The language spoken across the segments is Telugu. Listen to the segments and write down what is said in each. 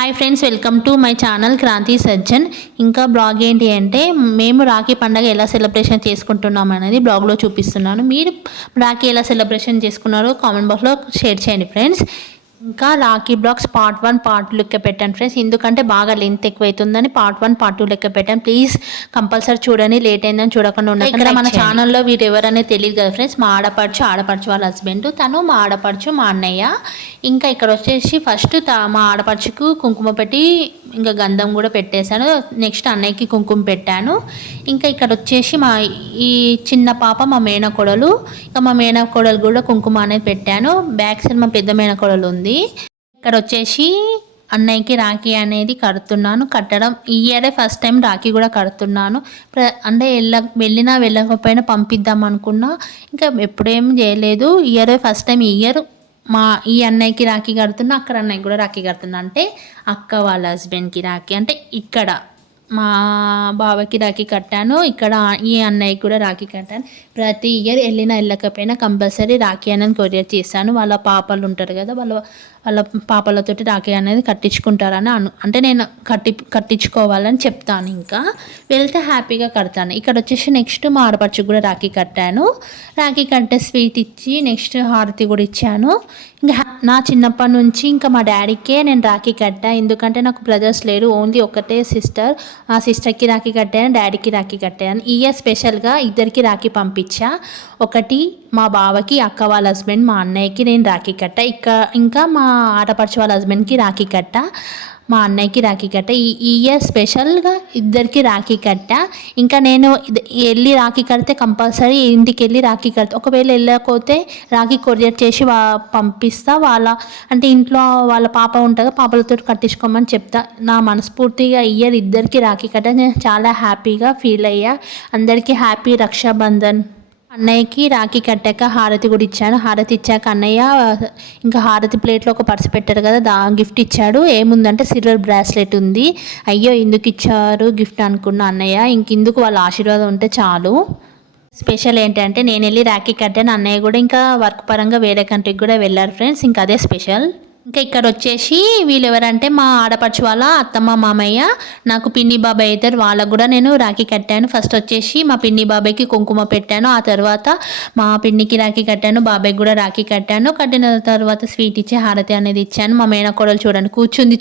Hi friends, welcome to my channel Kranti Sajjan. ఇంకా బ్లాగ్ ఏంటి అంటే మేము రాఖీ పండుగ ఎలా సెలబ్రేషన్ చేసుకుంటున్నాం అనేది బ్లాగ్లో చూపిస్తున్నాను. మీరు రాఖీ ఎలా సెలబ్రేషన్ చేసుకున్నారో కామెంట్ బాక్స్లో షేర్ చేయండి ఫ్రెండ్స్. ఇంకా రాఖీ బ్లాగ్స్ పార్ట్ 1 పార్ట్ 2 లెక్క పెట్టాను ఫ్రెండ్స్. ఎందుకంటే బాగా లెంత్ ఎక్కువ అవుతుందని పార్ట్ 1 పార్ట్ 2 లెక్క పెట్టాను. ప్లీజ్ కంపల్సరీ చూడండి, లేట్ అయిందని చూడకుండా ఉండండి. ఇక్కడ మన ఛానల్లో వీరు ఎవరనేది తెలియదు కదా ఫ్రెండ్స్. మా ఆడపడుచు వాళ్ళ హస్బెండ్, తను మా ఆడపడుచు మా అన్నయ్య. ఇంకా ఇక్కడ వచ్చేసి ఫస్ట్ మా ఆడపడుచుకు కుంకుమ పెట్టి ఇంకా గంధం కూడా పెట్టేశాను. నెక్స్ట్ అన్నయ్యకి కుంకుమ పెట్టాను. ఇంకా ఇక్కడ వచ్చేసి ఈ చిన్న పాప మా మేనకోడలు. ఇంకా మా మేనకోడలు కూడా కుంకుమ అనేది పెట్టాను. బ్యాక్ సైడ్ మా పెద్ద మేనకోడలు ఉంది. ఇక్కడ వచ్చేసి అన్నయ్యకి రాఖీ అనేది కడుతున్నాను. కట్టడం ఈ ఇయరే ఫస్ట్ టైం రాఖీ కూడా కడుతున్నాను. అంటే వెళ్ళకపోయినా పంపిద్దాం అనుకున్నా, ఇంకా ఎప్పుడేం చేయలేదు. ఇయరే ఫస్ట్ టైం ఈ ఇయర్ ఈ అన్నయ్యకి రాఖీ కడుతున్నా, అక్కడ అన్నయ్యకి కూడా రాఖీ కడుతున్నా. అంటే అక్క వాళ్ళ హస్బెండ్కి రాఖీ, అంటే ఇక్కడ మా బావకి రాఖీ కట్టాను, ఇక్కడ ఈ అన్నయ్యకి కూడా రాఖీ కట్టాను. ప్రతి ఇయర్ వెళ్ళకపోయినా కంపల్సరీ రాఖీ అనేది కొరియర్ చేశాను. వాళ్ళ పాపలు ఉంటారు కదా, వాళ్ళ పాపలతోటి రాఖీ అనేది కట్టించుకుంటారని అంటే నేను కట్టించుకోవాలని చెప్తాను. ఇంకా వెళ్తే హ్యాపీగా కడతాను. ఇక్కడ వచ్చేసి నెక్స్ట్ మా ఆడపడుచుకు కూడా రాఖీ కట్టాను. రాఖీ కట్టే స్వీట్ ఇచ్చి నెక్స్ట్ హారతి కూడా ఇచ్చాను. ఇంకా నా చిన్నప్పటి నుంచి ఇంకా మా డాడీకే నేను రాఖీ కట్టా. ఎందుకంటే నాకు బ్రదర్స్ లేరు, ఓన్లీ ఒకటే సిస్టర్. ఆ సిస్టర్కి రాఖీ కట్టాను, డాడీకి రాఖీ కట్టాను. ఈ ఇయర్ స్పెషల్గా ఇద్దరికి రాఖీ పంపించా. ఒకటి మా బావకి, అక్క వాళ్ళ హస్బెండ్ మా అన్నయ్యకి నేను రాఖీ కట్టా. ఇంకా మా ఆడపడుచు వాళ్ళ హస్బెండ్కి రాఖీ కట్టా, మా అన్నయ్యకి రాఖీ కట్ట. ఈ ఇయర్ స్పెషల్గా ఇద్దరికి రాఖీ కట్ట. ఇంకా నేను వెళ్ళి రాఖీ కడితే కంపల్సరీ ఇంటికి వెళ్ళి రాఖీ కడతా. ఒకవేళ వెళ్ళకపోతే రాఖీ కొరియర్ చేసి పంపిస్తా. అంటే ఇంట్లో వాళ్ళ పాప ఉంటుంది, పాపలతో కట్టించుకోమని చెప్తా. నా మనస్ఫూర్తిగా ఇయర్ ఇద్దరికి రాఖీ కట్ట. నేను చాలా హ్యాపీగా ఫీల్ అయ్యా. అందరికీ హ్యాపీ రక్షాబంధన్. అన్నయ్యకి రాఖీ కట్టాక హారతి కూడా ఇచ్చాను. హారతి ఇచ్చాక అన్నయ్య ఇంకా హారతి ప్లేట్లో ఒక పర్స్ పెట్టారు కదా, గిఫ్ట్ ఇచ్చాడు. ఏముందంటే సిల్వర్ బ్రాస్లెట్ ఉంది. అయ్యో ఎందుకు ఇచ్చారు గిఫ్ట్ అనుకున్న అన్నయ్య. ఇంకెందుకు వాళ్ళ ఆశీర్వాదం ఉంటే చాలు. స్పెషల్ ఏంటంటే నేను వెళ్ళి రాఖీ కట్టాను, అన్నయ్య కూడా ఇంకా వర్క్ పరంగా వేరే కంట్రీకి కూడా వెళ్ళారు ఫ్రెండ్స్. ఇంకా అదే స్పెషల్. ఇంకా ఇక్కడ వచ్చేసి వీళ్ళు ఎవరంటే మా ఆడపడుచు వాళ్ళ అత్తమ్మ మామయ్య, నాకు పిన్ని బాబాయ్ అవుతారు. వాళ్ళకు కూడా నేను రాఖీ కట్టాను. ఫస్ట్ వచ్చేసి మా పిన్ని బాబాయ్కి కుంకుమ పెట్టాను, ఆ తర్వాత మా పిన్నికి రాఖీ కట్టాను, బాబాయ్కి కూడా రాఖీ కట్టాను. కట్టిన తర్వాత స్వీట్ ఇచ్చి హారతి అనేది ఇచ్చాను. మా మేనకోడలు చూడండి కూర్చుంది,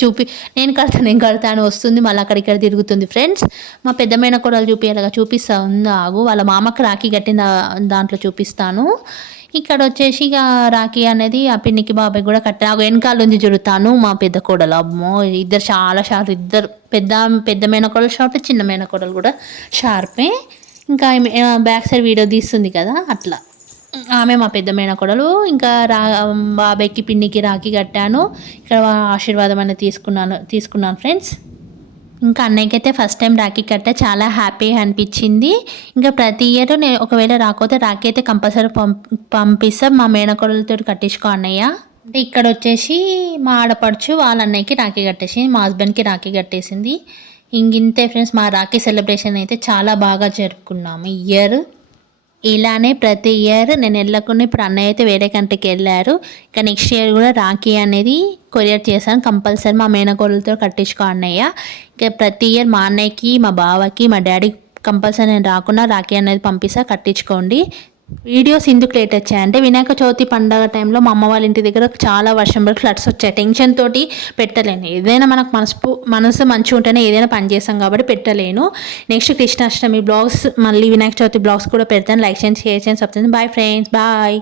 నేను కడతాను వస్తుంది, మళ్ళీ అక్కడిక్కడ తిరుగుతుంది ఫ్రెండ్స్. మా పెద్ద మేనకోడలు చూపిస్తా ఉందా ఆగు, వాళ్ళ మామకు రాఖీ కట్టిన దాంట్లో చూపిస్తాను. ఇక్కడ వచ్చేసి ఇక రాఖీ అనేది ఆ పిన్నికి బాబాయ్ కూడా కట్టాను. వెనకాల నుంచి జరుగుతాను మా పెద్ద కోడలు. అమ్మో ఇద్దరు చాలా షార్ప్, ఇద్దరు పెద్ద మేనకోడలు షార్ప్, చిన్న మేనకోడలు కూడా షార్పే. ఇంకా బ్యాక్ సైడ్ వీడియో తీస్తుంది కదా, అట్లా ఆమె మా పెద్ద మేనకోడలు. ఇంకా బాబాయ్కి పిన్నికి రాఖీ కట్టాను. ఇక్కడ ఆశీర్వాదం అనేది తీసుకున్నాను ఫ్రెండ్స్. ఇంకా అన్నయ్యకి అయితే ఫస్ట్ టైం రాఖీ కట్టే చాలా హ్యాపీగా అనిపించింది. ఇంకా ప్రతి ఇయర్ నేను ఒకవేళ రాకపోతే రాఖీ అయితే కంపల్సరీ పంపిస్తా. మా మేనకోడలతో కట్టించుకో అన్నయ్య. అంటే ఇక్కడ వచ్చేసి మా ఆడపడుచు వాళ్ళ అన్నయ్యకి రాఖీ కట్టేసి మా హస్బెండ్కి రాఖీ కట్టేసింది. ఇంతే ఫ్రెండ్స్, మా రాఖీ సెలబ్రేషన్ అయితే చాలా బాగా జరుపుకున్నాము ఈ ఇయర్. ఇలానే ప్రతి ఇయర్ నేను వెళ్ళకుండా, ఇప్పుడు అన్నయ్య అయితే వేరే కంట్రీకి వెళ్ళారు. ఇక నెక్స్ట్ ఇయర్ కూడా రాఖీ అనేది కొరియర్ చేశాను. కంపల్సరీ మా మేనకోడలతో కట్టించుకో అన్నయ్య. ఇక ప్రతి ఇయర్ మా అన్నయ్యకి, మా బావకి, మా డాడీకి కంపల్సరీ నేను రాకుండా రాఖీ అనేది పంపిస్తా, కట్టించుకోండి. వీడియోస్ ఎందుకు లేట్ వచ్చాయంటే వినాయక చవితి పండగ టైంలో మా అమ్మ వాళ్ళ ఇంటి దగ్గర చాలా వర్షం పడి ఫ్లడ్స్ వచ్చాయి. టెన్షన్ తోటి పెట్టలేను. ఏదైనా మనకు మనసు మంచిగా ఉంటేనే ఏదైనా పని చేస్తాం కాబట్టి పెట్టలేను. నెక్స్ట్ కృష్ణాష్టమి బ్లాగ్స్, మళ్ళీ వినాయక చవితి బ్లాగ్స్ కూడా పెడతాను. లైక్ చేయండి, షేర్ చేయండి, సబ్స్క్రైబ్ చేయండి. Bye friends, bye.